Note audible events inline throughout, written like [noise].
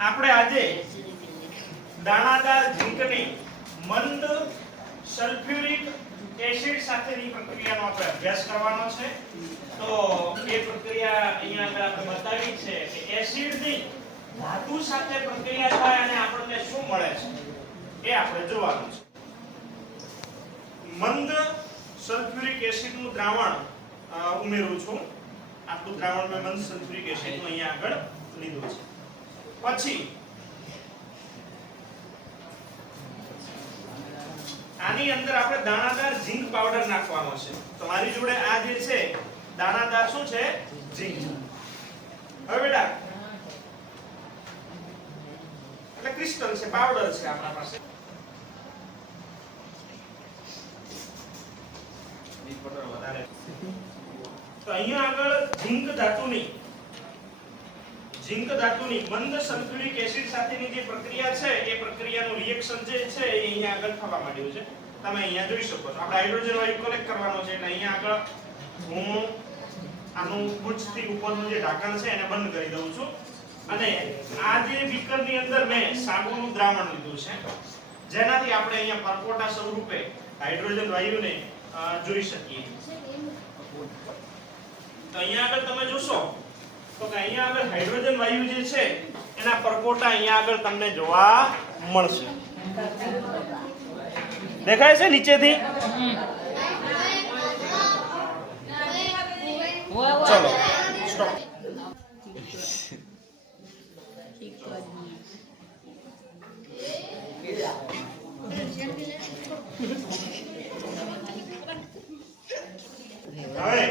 આપણે આજે દાણાદાર ઝીંકની મંદ સલ્ફ્યુરિક એસિડ સાથેની પ્રક્રિયાનો આપણે અભ્યાસ કરવાનો છે. તો એ પ્રક્રિયા અહીંયા આગળ આપણે બતાવી છે કે એસિડની ધાતુ સાથે પ્રક્રિયા થાય અને આપણને શું મળે છે એ આપણે જોવાનું છે. મંદ સલ્ફ્યુરિક એસિડનું દ્રાવણ ઉમેરું છું. આટલું દ્રાવણ મેં મંદ સલ્ફ્યુરિક એસિડનું અહીંયા આગળ લીધું છે. પછી. આની અંદર આપણે દાણાદાર ઝીંક પાવડર નાખવાનો છે. તમારી જોડે આ જે છે દાણાદાર શું છે? ઝીંક હવે બેટા એટલે ક્રિસ્ટલ છે પાવડર છે આપણા પાસે. તો અહીંયા આગળ ઝીંક ધાતુની ઝીંક ધાતુની મંદ સલ્ફ્યુરિક એસિડ સાથેની જે પ્રક્રિયા છે, એ પ્રક્રિયાનું રિએક્શન જે છે, એ અહીંયા આગળ થવા માંડ્યું છે. તમે અહીંયા જોઈ શકો છો. આપણે હાઇડ્રોજન વાયુ કલેક્ટ કરવાનો છે, એટલે અહીંયા આગળ હું આનું ગુચ્છથી ઉપરનું જે ઢાંકણ છે, એને બંધ કરી દઉં છું. અને આ જે બીકરની અંદર મેં સાબુનું દ્રાવણ લીધું છે, જેનાથી આપણે અહીંયા પરપોટા સ્વરૂપે હાઇડ્રોજન વાયુને જોઈ શકીએ. તો અહીંયા આગળ તમે જોશો તો કે અહીંયા આગળ હાઇડ્રોજન વાયુ જે છે એના પરપોટા અહીંયા આગળ તમને જોવા મળશે. દેખાય છે નીચેથી? ચલો સ્ટોપ હવે.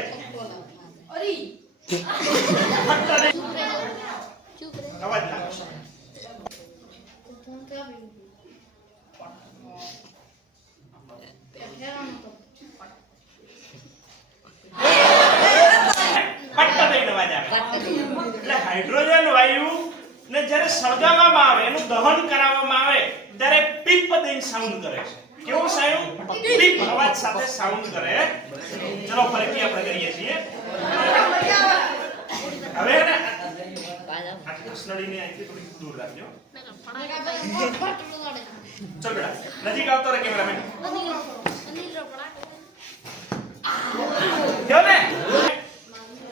[laughs] એટલે હાઇડ્રોજન વાયુ ને જ્યારે સળગાવવામાં આવે, એનું દહન કરાવવામાં આવે, ત્યારે પીપ દઈને સાઉન્ડ કરે છે. કેવો સાઉન્ડ પીપ અવાજ સાથે સાઉન્ડ કરે. ચલો ફરીથી આપણે કરીએ છીએ. હવે હે ને આ કૃષ્ણડીને અહીંથી થોડી દૂર રાખજો. ચલ બેટા નજીક આવતો રહે કેમેરામેન જો ને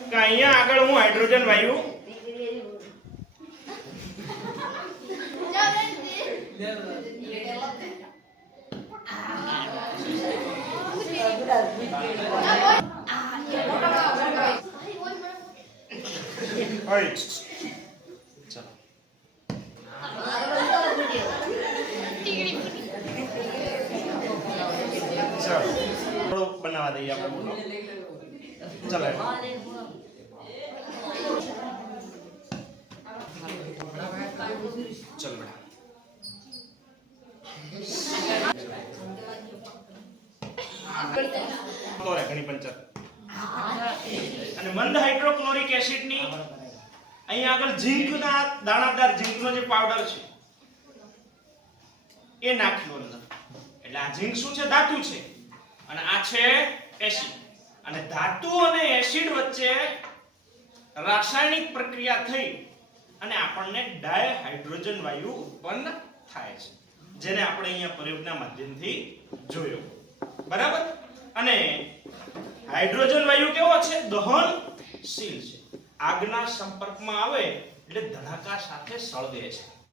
કે અહીંયા આગળ હું હાઇડ્રોજન વાયુ All ચલો ચલો થોડું આપણે બોલો ચલો. ચલ બેટા. તો ઘણી પંચર. અને મંદ હાઇડ્રોક્લોરિક એસિડની અહીંયા આગળ ઝીંકના દાણાદાર ઝીંકનો જે પાવડર છે એ નાખ્યો અંદર. એટલે આ ઝીંક શું છે? ધાતુ છે. અને આ છે એસિડ. અને ધાતુ અને એસિડ વચ્ચે રાસાયણિક પ્રક્રિયા થઈ અને આપણને ડાયહાઇડ્રોજન વાયુ ઉત્પન્ન થાય છે, જેને આપણે અહીંયા પ્રયોગના માધ્યમથી જોયો. બરાબર? અને હાઇડ્રોજન વાયુ કેવો છે? દહનશીલ છે. આગના સંપર્કમાં આવે એટલે ધડાકા સાથે સળગે છે.